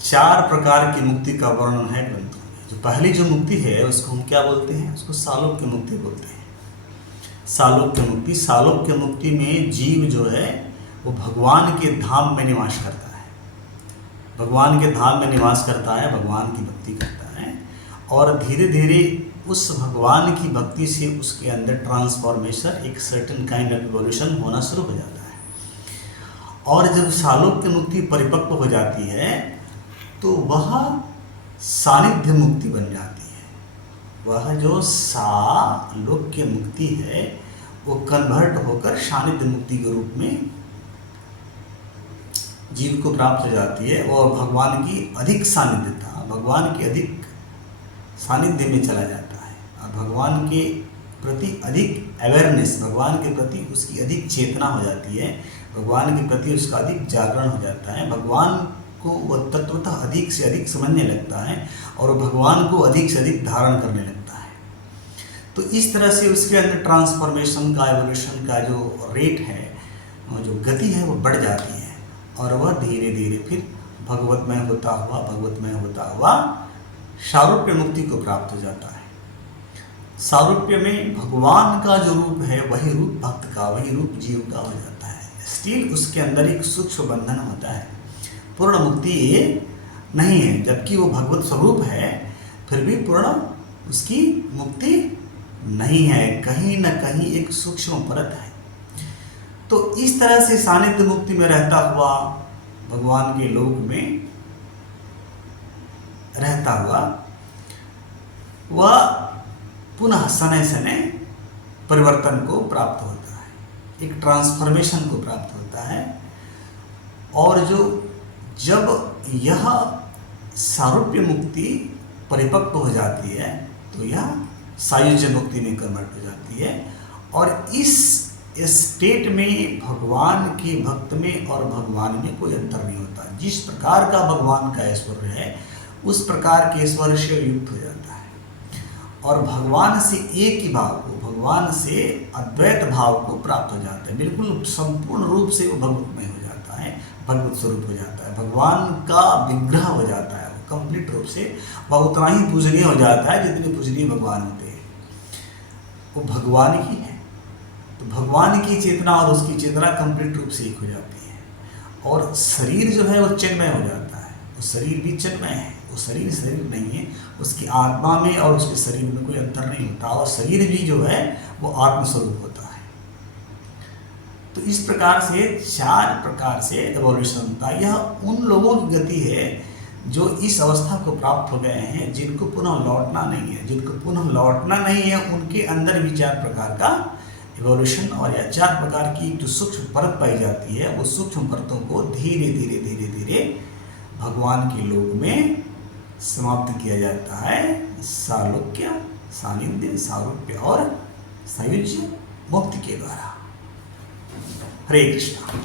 चार प्रकार की मुक्ति का वर्णन है ग्रंथों में। जो पहली जो मुक्ति है उसको हम क्या बोलते हैं? उसको सालोक्य मुक्ति बोलते हैं। सालोक्य मुक्ति, सालोक्य मुक्ति में जीव जो है वो भगवान के धाम में निवास करता है, भगवान के धाम में निवास करता है, भगवान की भक्ति करता है और धीरे धीरे उस भगवान की भक्ति से उसके अंदर ट्रांसफॉर्मेशन, एक सर्टेन काइंड ऑफ इवोल्यूशन होना शुरू हो जाता है। और जब सालोक्य मुक्ति परिपक्व हो जाती है तो वह सानिध्य मुक्ति बन जाती है। वह जो सालोक्य मुक्ति है वो कन्वर्ट होकर सानिध्य मुक्ति के रूप में जीव को प्राप्त हो जाती है और भगवान की अधिक सानिध्यता, भगवान के अधिक सानिध्य में चला जाता है और भगवान के प्रति अधिक अवेयरनेस, भगवान के प्रति उसकी अधिक चेतना हो जाती है, भगवान के प्रति उसका अधिक जागरण हो जाता है, भगवान को वह तत्वतः अधिक से अधिक समझने लगता है और भगवान को अधिक से अधिक धारण करने लगता है। तो इस तरह से उसके अंदर ट्रांसफॉर्मेशन का, एवोल्यूशन का जो रेट है, जो गति है वो बढ़ जाती है और वह धीरे धीरे फिर भगवतमय होता हुआ सारूप्य मुक्ति को प्राप्त हो जाता है। सारूप्य में भगवान का जो रूप है वही रूप भक्त का, वही रूप जीव का हो जाता है। स्टिल उसके अंदर एक सूक्ष्म बंधन होता है, पूर्ण मुक्ति ये नहीं है, जबकि वो भगवत स्वरूप है फिर भी पूर्ण उसकी मुक्ति नहीं है, कहीं न कहीं एक सूक्ष्म परत है। तो इस तरह से सानिध्य मुक्ति में रहता हुआ भगवान के लोक में रहता हुआ वह पुनः शनै शनै परिवर्तन को प्राप्त होता है, एक ट्रांसफॉर्मेशन को प्राप्त होता है। और जब यह सारूप्य मुक्ति परिपक्व हो जाती है तो यह सायुज्य मुक्ति में कन्वर्ट हो जाती है और इस स्टेट में भगवान के भक्त में और भगवान में कोई अंतर नहीं होता। जिस प्रकार का भगवान का ऐश्वर्य है उस प्रकार के ऐश्वर्य से युक्त हो जाता है और भगवान से एक ही भाव को, भगवान से अद्वैत भाव को प्राप्त हो जाता है। बिल्कुल संपूर्ण रूप से वो भगवतमय हो जाता है, भगवत स्वरूप हो जाता है, भगवान का विग्रह हो जाता है। कंप्लीट रूप से वह उतना ही पूजनीय हो जाता है जितने पूजनीय भगवान होते हैं, वो भगवान ही है। तो भगवान की चेतना और उसकी चेतना कंप्लीट रूप से एक हो जाती है और शरीर जो है वो चिन्मय हो जाता है। वो शरीर भी चिन्मय है, वो शरीर नहीं है, उसकी आत्मा में और उसके शरीर में कोई अंतर नहीं होता और शरीर भी जो है वो आत्मस्वरूप होता है। तो इस प्रकार से चार प्रकार से एवोल्यूशन होता है। यह उन लोगों की गति है जो इस अवस्था को प्राप्त हो गए हैं, जिनको पुनः लौटना नहीं है। जिनको पुनः लौटना नहीं है उनके अंदर भी चार प्रकार का एवोल्यूशन और या चार प्रकार की जो सूक्ष्म परत पाई जाती है, वो सूक्ष्म परतों को धीरे धीरे भगवान के लोक में समाप्त किया जाता है। सालोक्य, सानिध्य, सारूप्य और सायुज्य मुक्ति के द्वारा। हरे कृष्णा।